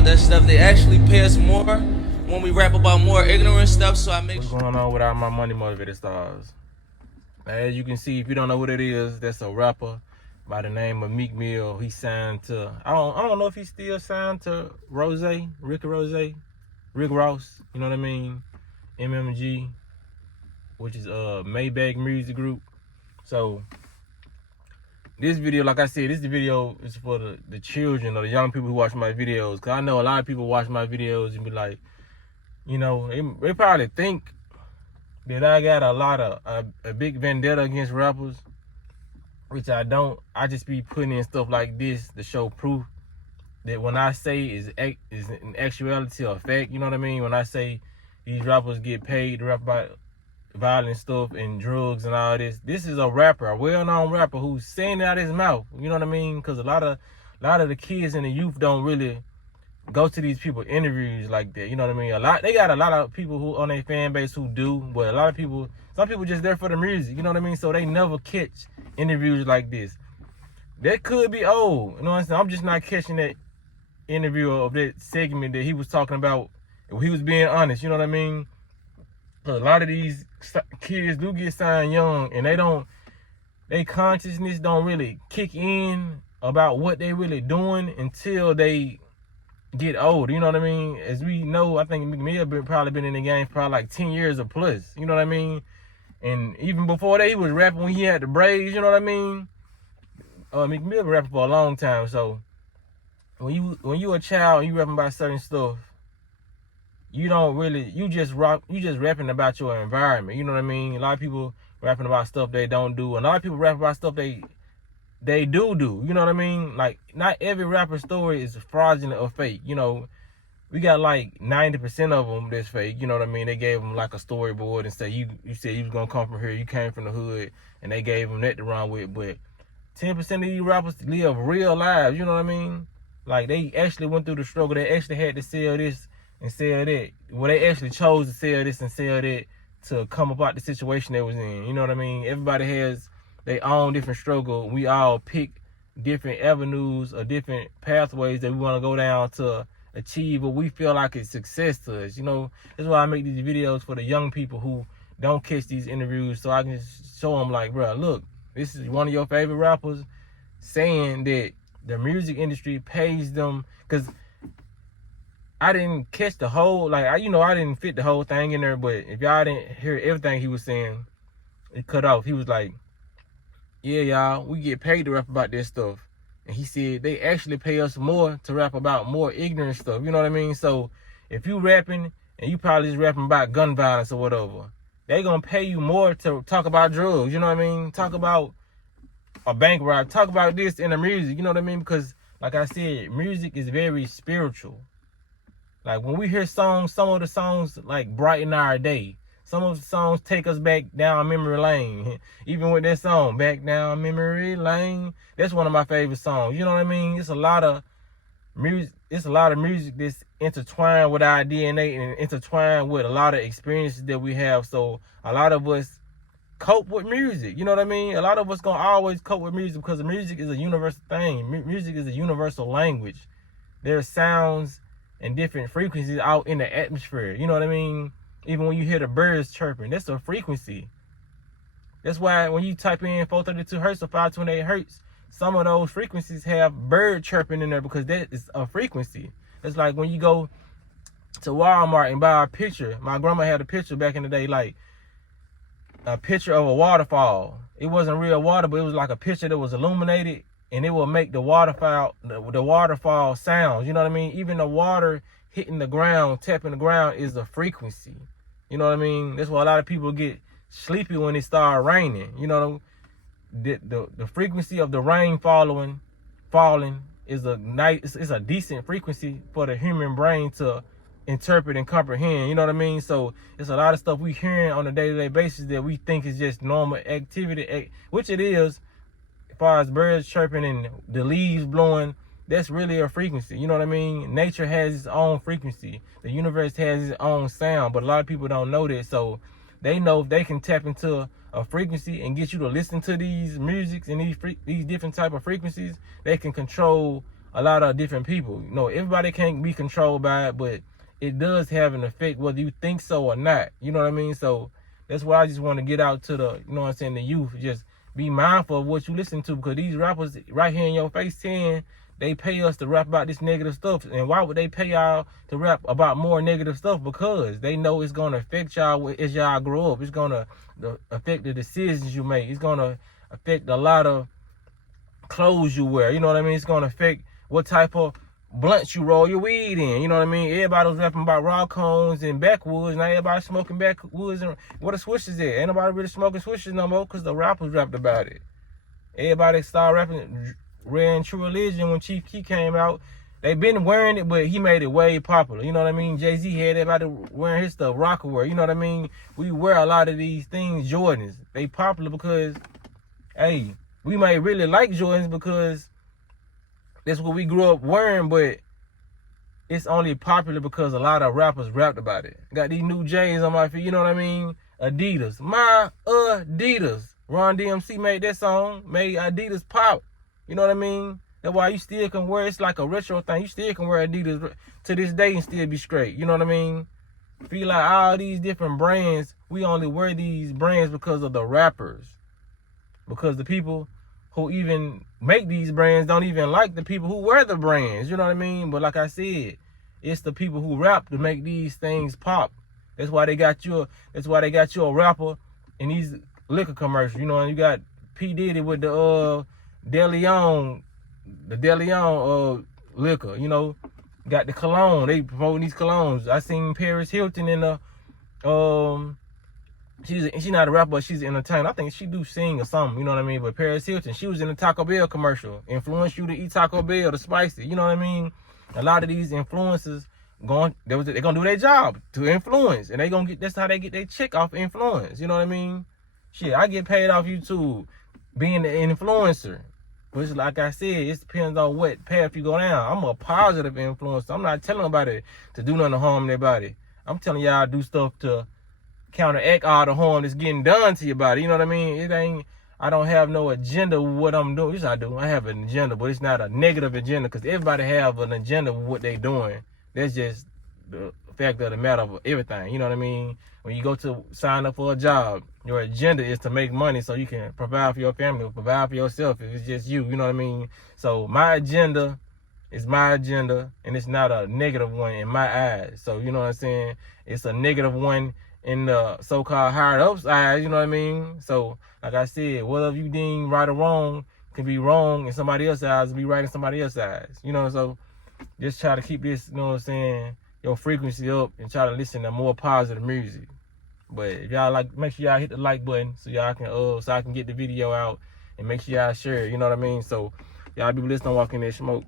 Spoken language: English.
about that stuff. They actually pay us more when we rap about more ignorant stuff, so I make What's going on with all my money motivated stars? As you can see, if you don't know what it is, that's a rapper by the name of Meek Mill. He signed to, I don't know if he's still signed to Rick Ross, you know what I mean? MMG, which is Maybach Music Group. So this video, like I said, this video is for the children or the young people who watch my videos. Cause I know a lot of people watch my videos and be like, you know, they probably think that I got a big vendetta against rappers, which I don't. I just be putting in stuff like this to show proof that when I say is in actuality or fact, you know what I mean? When I say these rappers get paid to rap about violent stuff and drugs and all this is a rapper, a well-known rapper who's saying it out his mouth, you know what I mean? Because a lot of the kids and the youth don't really go to these people interviews like that, you know what I mean? They got a lot of people who on their fan base who do, but a lot of people, some people just there for the music, you know what I mean? So they never catch interviews like this. That could be old, you know what I'm saying? I'm just not catching that interview of that segment that he was talking about. He was being honest, you know what I mean? A lot of these kids do get signed young, and their consciousness don't really kick in about what they really doing until they get old, you know what I mean? As we know, I think Meek Mill probably been in the game for probably like 10 years or plus, you know what I mean? And even before that, he was rapping when he had the braids, you know what I mean? Meek Mill been rapping for a long time, so when you a child and you rapping about certain stuff, you just rapping about your environment, you know what I mean? A lot of people rapping about stuff they don't do, and a lot of people rap about stuff they do, you know what I mean? Like, not every rapper story is fraudulent or fake, you know. We got like 90% of them that's fake, you know what I mean? They gave them like a storyboard and say, you said you was gonna come from here, you came from the hood, and they gave them that to run with. But 10% of these rappers live real lives, you know what I mean? Like, they actually went through the struggle, they actually had to sell this and sell that. Well, they actually chose to sell this and sell that to come about the situation they was in, you know what I mean? Everybody has their own different struggle. We all pick different avenues or different pathways that we want to go down to achieve what we feel like is success to us, you know? That's why I make these videos for the young people who don't catch these interviews, so I can show them like, bro, look, this is one of your favorite rappers saying that the music industry pays them, because I didn't catch the whole, like, I didn't fit the whole thing in there, but if y'all didn't hear everything he was saying, it cut off. He was like, yeah, y'all, we get paid to rap about this stuff. And he said they actually pay us more to rap about more ignorant stuff, you know what I mean? So if you rapping and you probably just rapping about gun violence or whatever, they gonna pay you more to talk about drugs, you know what I mean? Talk about a bank rob, talk about this in the music, you know what I mean? Because, like I said, music is very spiritual. Like, when we hear songs, some of the songs like brighten our day. Some of the songs take us back down memory lane. Even with that song, Back Down Memory Lane, that's one of my favorite songs. You know what I mean? It's a lot of music. It's a lot of music that's intertwined with our DNA and intertwined with a lot of experiences that we have. So a lot of us cope with music. You know what I mean? A lot of us gonna always cope with music because music is a universal thing. Music is a universal language. There's sounds and different frequencies out in the atmosphere. You know what I mean? Even when you hear the birds chirping, that's a frequency. That's why when you type in 432 hertz or 528 hertz, some of those frequencies have bird chirping in there because that is a frequency. It's like when you go to Walmart and buy a picture. My grandma had a picture back in the day, like a picture of a waterfall. It wasn't real water, but it was like a picture that was illuminated, and it will make the waterfall sounds. You know what I mean? Even the water hitting the ground, tapping the ground is a frequency. You know what I mean? That's why a lot of people get sleepy when it start raining. You know, the frequency of the rain falling is it's a decent frequency for the human brain to interpret and comprehend. You know what I mean? So it's a lot of stuff we hearing on a day-to-day basis that we think is just normal activity, which it is. As far as birds chirping and the leaves blowing, that's really a frequency. You know what I mean? Nature has its own frequency. The universe has its own sound, but a lot of people don't know that. So they know if they can tap into a frequency and get you to listen to these musics and these different type of frequencies, they can control a lot of different people. You know, everybody can't be controlled by it, but it does have an effect whether you think so or not. You know what I mean? So that's why I just want to get out to the, you know what I'm saying, the youth. Just be mindful of what you listen to, because these rappers right here in your face saying they pay us to rap about this negative stuff. And why would they pay y'all to rap about more negative stuff? Because they know it's going to affect y'all as y'all grow up. It's going to affect the decisions you make. It's going to affect a lot of clothes you wear. You know what I mean? It's going to affect what type of blunts you roll your weed in. You know what I mean? Everybody was rapping about raw cones and backwoods. Now everybody smoking backwoods. And where the swishers at? Ain't nobody really smoking swishers no more because the rappers rapped about it. Everybody started rapping Rare and True Religion when Chief Keef came out. They been wearing it, but he made it way popular. You know what I mean? Jay-Z had everybody wearing his stuff, rocker wear. You know what I mean? We wear a lot of these things, Jordans. They popular because, hey, we might really like Jordans because that's what we grew up wearing, but it's only popular because a lot of rappers rapped about it. Got these new J's on my feet, you know what I mean? Adidas. My Adidas. Ron DMC made that song, made Adidas pop. You know what I mean? That's why you still can wear, it's like a retro thing. You still can wear Adidas to this day and still be straight. You know what I mean? Feel like all these different brands, we only wear these brands because of the rappers. Because the people who even make these brands don't even like the people who wear the brands. You know what I mean? But like I said, it's the people who rap to make these things pop. That's why they got you a rapper in these liquor commercials. You know, and you got P. Diddy with the DeLeon liquor, you know, got the cologne. They promoting these colognes. I seen Paris Hilton in the she's not a rapper, but she's an entertainer. I think she do sing or something, you know what I mean? But Paris Hilton, she was in the Taco Bell commercial. Influence you to eat Taco Bell, the spicy, you know what I mean? A lot of these influencers they're gonna do their job to influence, and that's how they get their check off influence, you know what I mean? Shit, I get paid off YouTube being an influencer. But it's like I said, it depends on what path you go down. I'm a positive influencer. I'm not telling nobody to do nothing to harm their body. I'm telling y'all to do stuff to counteract all the harm that's getting done to your body. You know what I mean? I don't have no agenda with what I'm doing. Yes, I do. I have an agenda, but it's not a negative agenda, because everybody have an agenda with what they doing. That's just the fact of the matter of everything. You know what I mean? When you go to sign up for a job, your agenda is to make money so you can provide for your family, provide for yourself. If it's just you know what I mean? So my agenda is my agenda, and it's not a negative one in my eyes. So, you know what I'm saying? It's a negative one in the so-called higher ups eyes, you know what I mean? So, like I said, whatever you deem right or wrong can be wrong in somebody else's eyes and be right in somebody else's eyes. You know, so just try to keep this, you know what I'm saying, your frequency up, and try to listen to more positive music. But if y'all like, make sure y'all hit the like button so y'all can so I can get the video out, and make sure y'all share it, you know what I mean? So y'all be listening, walking that smoke.